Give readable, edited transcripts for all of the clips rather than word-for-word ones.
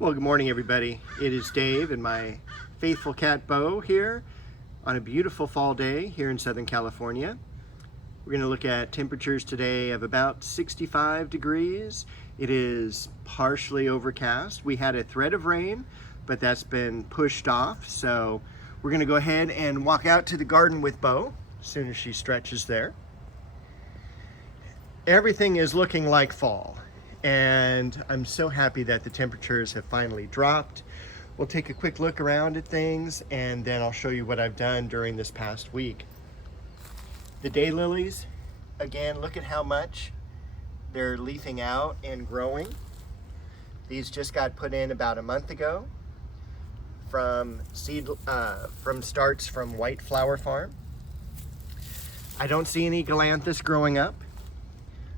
Well, good morning, everybody. It is Dave and my faithful cat Bo here on a beautiful fall day here in Southern California. We're going to look at temperatures today of about 65 degrees. It is partially overcast. We had a threat of rain, but that's been pushed off. So we're going to go ahead and walk out to the garden with Bo as soon as she stretches there. Everything is looking like fall, and I'm so happy that the temperatures have finally dropped. We'll take a quick look around at things, and then I'll show you what I've done during this past week. The daylilies, again, look at how much they're leafing out and growing. These just got put in about a month ago from starts from White Flower Farm. I don't see any galanthus growing up,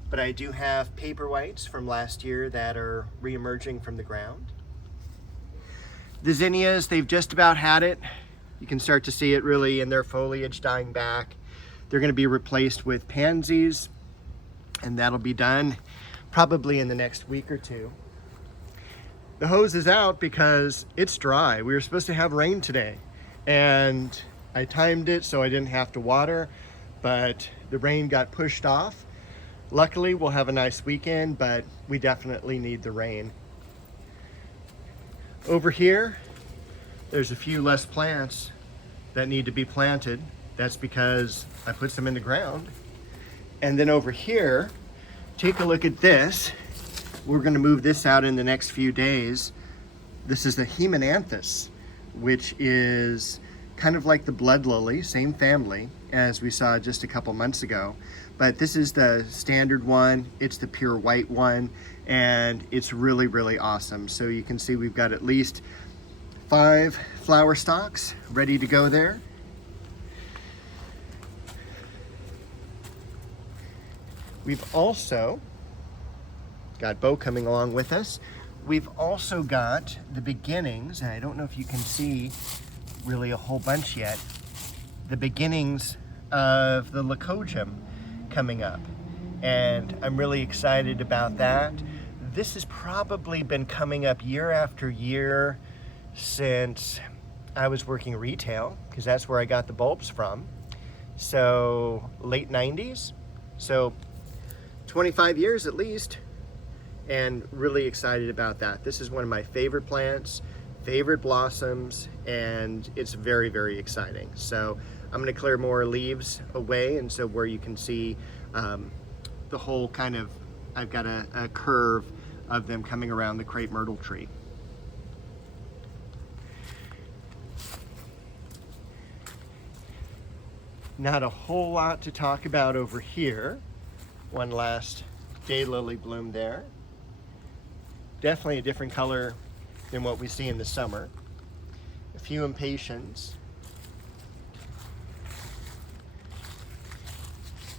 but I do have paper whites from last year that are re-emerging from the ground. The zinnias, they've just about had it. You can start to see it really in their foliage dying back. They're gonna be replaced with pansies, and that'll be done probably in the next week or two. The hose is out because it's dry. We were supposed to have rain today, and I timed it so I didn't have to water, but the rain got pushed off. Luckily, we'll have a nice weekend, but we definitely need the rain. Over here, there's a few less plants that need to be planted. That's because I put some in the ground. And then over here, take a look at this. We're gonna move this out in the next few days. This is the Hemananthus, which is kind of like the blood lily, same family as we saw just a couple months ago. But this is the standard one, it's the pure white one, and it's really, really awesome. So you can see we've got at least 5 flower stalks ready to go there. We've also got Bo coming along with us. We've also got the beginnings, and I don't know if you can see really a whole bunch yet, the beginnings of the leucojum coming up, and I'm really excited about that. This has probably been coming up year after year since I was working retail, because that's where I got the bulbs from. So late 90s, so 25 years at least, and really excited about that. This is one of my favorite plants, favorite blossoms, and it's very, very exciting. So I'm going to clear more leaves away, and so where you can see the whole kind of, I've got a curve of them coming around the crepe myrtle tree. Not a whole lot to talk about over here. One last daylily bloom there. Definitely a different color than what we see in the summer. A few impatiens.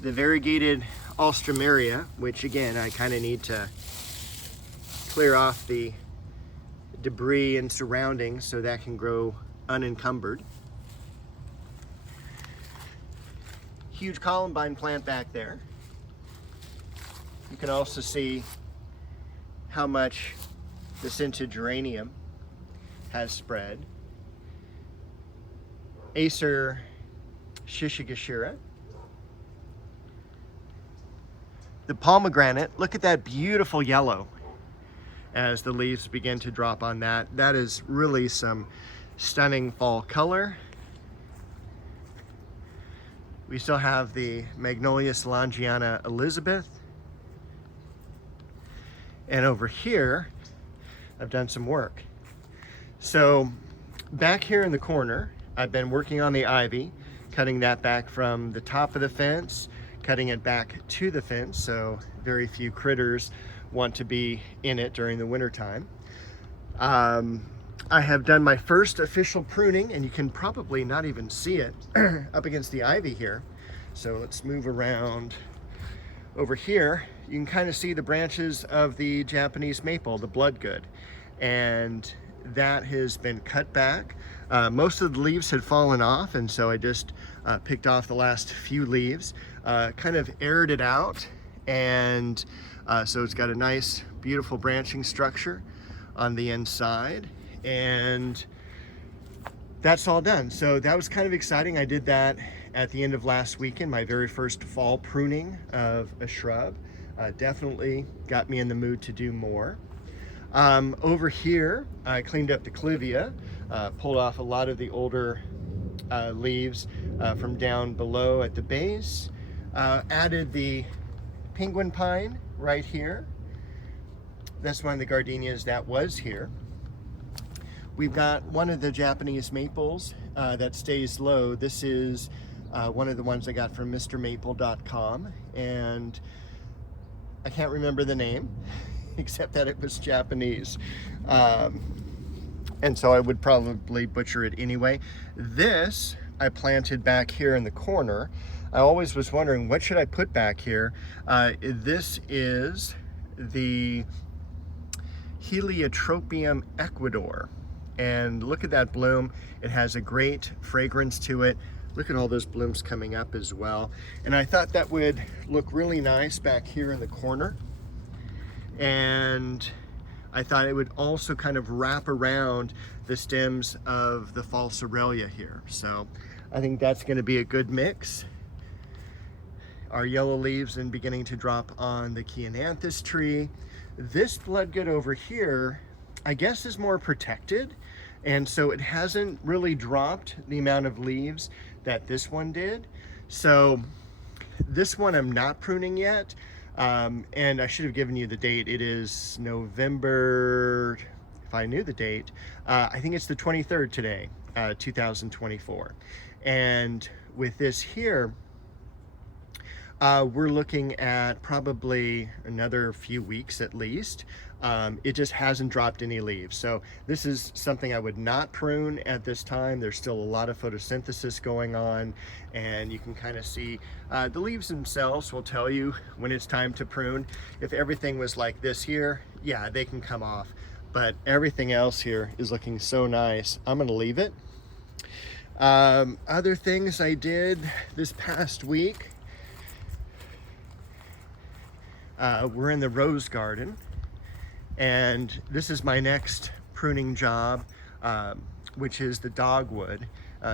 The variegated alstroemeria, which again, I kind of need to clear off the debris and surroundings so that can grow unencumbered. Huge columbine plant back there. You can also see how much the scented geranium has spread. Acer shishigashira. The pomegranate, look at that beautiful yellow as the leaves begin to drop on that. That is really some stunning fall color. We still have the Magnolia Solangiana Elizabeth. And over here, I've done some work. So back here in the corner, I've been working on the ivy, cutting that back from the top of the fence, cutting it back to the fence, so very few critters want to be in it during the winter time. I have done my first official pruning, and you can probably not even see it up against the ivy here. So let's move around. Over here, you can kind of see the branches of the Japanese maple, the bloodgood, and that has been cut back. Most of the leaves had fallen off, and so I just picked off the last few leaves, kind of aired it out, and so it's got a nice, beautiful branching structure. on the inside, and that's all done. So that was kind of exciting. I did that at the end of last weekend, my very first fall pruning of a shrub. Definitely got me in the mood to do more. Over here, I cleaned up the clivia, pulled off a lot of the older leaves from down below at the base, added the penguin pine right here. That's one of the gardenias that was here. We've got one of the Japanese maples that stays low. This is one of the ones I got from MrMaple.com, and I can't remember the name except that it was Japanese. And so I would probably butcher it anyway. This I planted back here in the corner. I always was wondering, what should I put back here? This is the Heliotropium Ecuador. And look at that bloom. It has a great fragrance to it. Look at all those blooms coming up as well. And I thought that would look really nice back here in the corner. And I thought it would also kind of wrap around the stems of the false Aurelia here. So I think that's going to be a good mix. Our yellow leaves and beginning to drop on the Chiananthus tree. This bloodgood over here, I guess, is more protected, and so it hasn't really dropped the amount of leaves that this one did. So this one I'm not pruning yet, and I should have given you the date. It is November, if I knew the date, I think it's the 23rd today, 2024. And with this here, we're looking at probably another few weeks at least. It just hasn't dropped any leaves. So this is something I would not prune at this time. There's still a lot of photosynthesis going on, and you can kind of see the leaves themselves will tell you when it's time to prune. If everything was like this here, yeah, they can come off. But everything else here is looking so nice. I'm gonna leave it. Other things I did this past week, we're in the rose garden, and this is my next pruning job, which is the dogwood.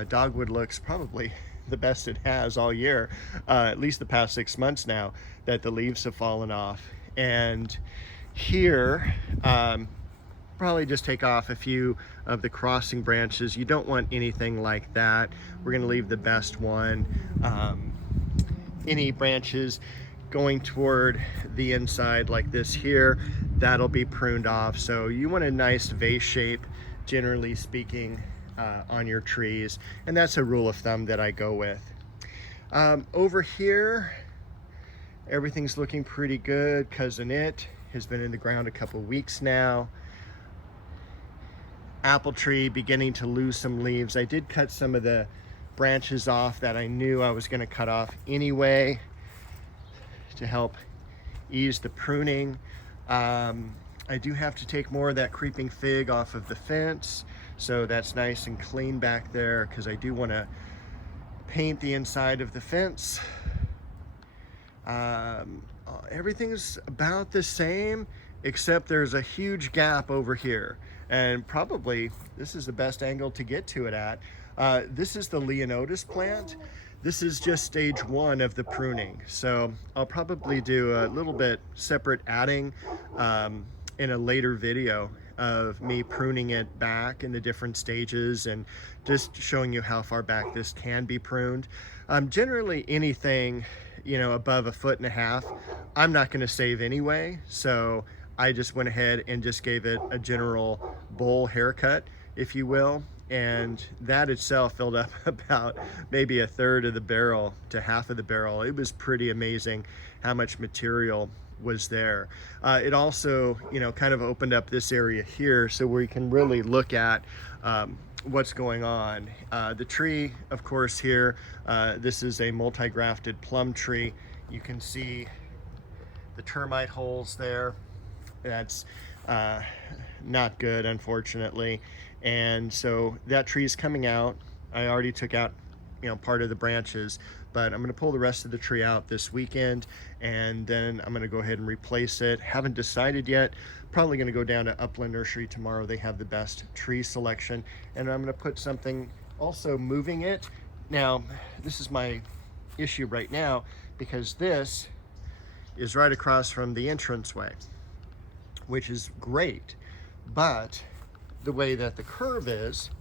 Dogwood looks probably the best it has all year, at least the past 6 months now that the leaves have fallen off. And here, probably just take off a few of the crossing branches. You don't want anything like that. We're going to leave the best one. Any branches going toward the inside like this here, that'll be pruned off. So you want a nice vase shape, generally speaking, on your trees, and that's a rule of thumb that I go with. Over here, everything's looking pretty good. Cousin It has been in the ground a couple weeks now. Apple tree beginning to lose some leaves. I did cut some of the branches off that I knew I was going to cut off anyway to help ease the pruning. I do have to take more of that creeping fig off of the fence, so that's nice and clean back there, because I do want to paint the inside of the fence. Everything's about the same, except there's a huge gap over here, and probably this is the best angle to get to it at. This is the Leonotis plant. This is just stage 1 of the pruning, so I'll probably do a little bit separate adding in a later video of me pruning it back in the different stages and just showing you how far back this can be pruned. Generally anything, you know, above 1.5 feet, I'm not going to save anyway, so I just went ahead and just gave it a general bowl haircut, if you will, and that itself filled up about maybe 1/3 of the barrel to half of the barrel. It was pretty amazing how much material was there. It also, you know, kind of opened up this area here so we can really look at what's going on. The tree, of course, here, this is a multi-grafted plum tree. You can see the termite holes there. That's not good, unfortunately. And so that tree is coming out. I already took out, you know, part of the branches, but I'm going to pull the rest of the tree out this weekend, and then I'm going to go ahead and replace it. Haven't decided yet. Probably going to go down to Upland Nursery tomorrow. They have the best tree selection, and I'm going to put something, also moving it. Now, this is my issue right now, because this is right across from the entranceway, which is great, but the way that the curve is,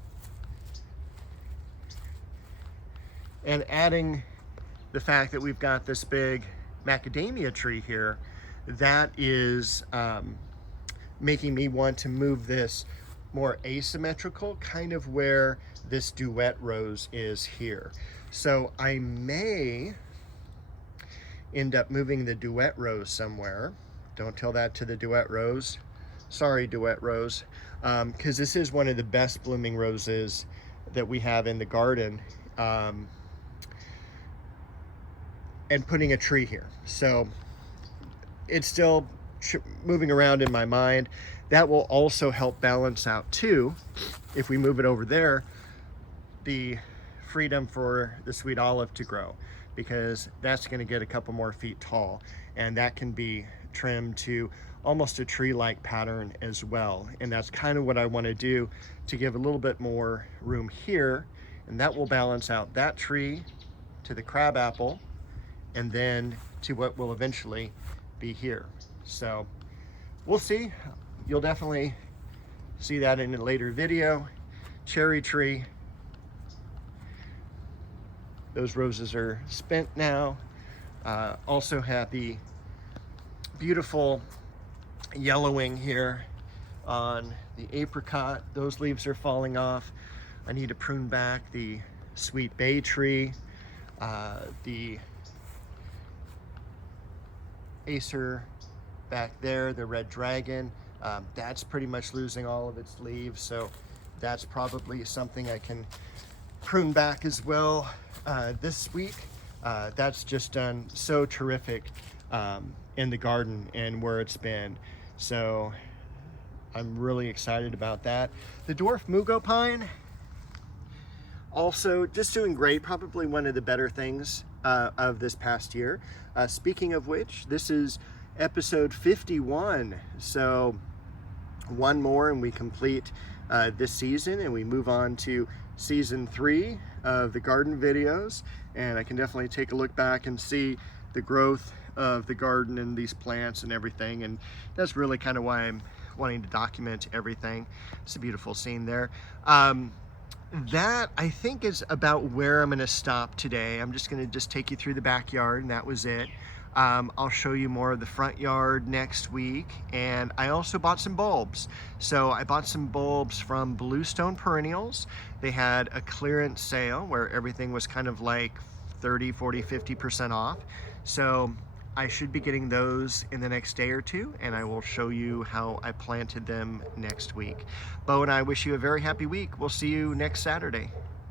and adding the fact that we've got this big macadamia tree here, that is making me want to move this more asymmetrical, kind of where this duet rose is here. So I may end up moving the duet rose somewhere. Don't tell that to the duet rose. Sorry, duet rose, because this is one of the best blooming roses that we have in the garden. And putting a tree here. So it's still moving around in my mind. That will also help balance out too, if we move it over there, the freedom for the sweet olive to grow, because that's going to get a couple more feet tall, and that can be trimmed to almost a tree-like pattern as well. And that's kind of what I want to do, to give a little bit more room here, and that will balance out that tree to the crabapple, and then to what will eventually be here. So we'll see. You'll definitely see that in a later video. Cherry tree. Those roses are spent now. Also have the beautiful yellowing here on the apricot. Those leaves are falling off. I need to prune back the sweet bay tree, the Acer back there, the red dragon, that's pretty much losing all of its leaves, so that's probably something I can prune back as well this week. That's just done so terrific in the garden and where it's been, so I'm really excited about that. The dwarf mugo pine, also just doing great, probably one of the better things of this past year. Speaking of which, this is episode 51, so one more and we complete this season, and we move on to season 3 of the garden videos, and I can definitely take a look back and see the growth of the garden and these plants and everything, and that's really kind of why I'm wanting to document everything. It's a beautiful scene there. That I think is about where I'm going to stop today. I'm just going to take you through the backyard, and that was it. I'll show you more of the front yard next week, and I also bought some bulbs. So I bought some bulbs from Bluestone Perennials. They had a clearance sale where everything was kind of like 30, 40, 50% off. So I should be getting those in the next day or two, and I will show you how I planted them next week. Bo and I wish you a very happy week. We'll see you next Saturday.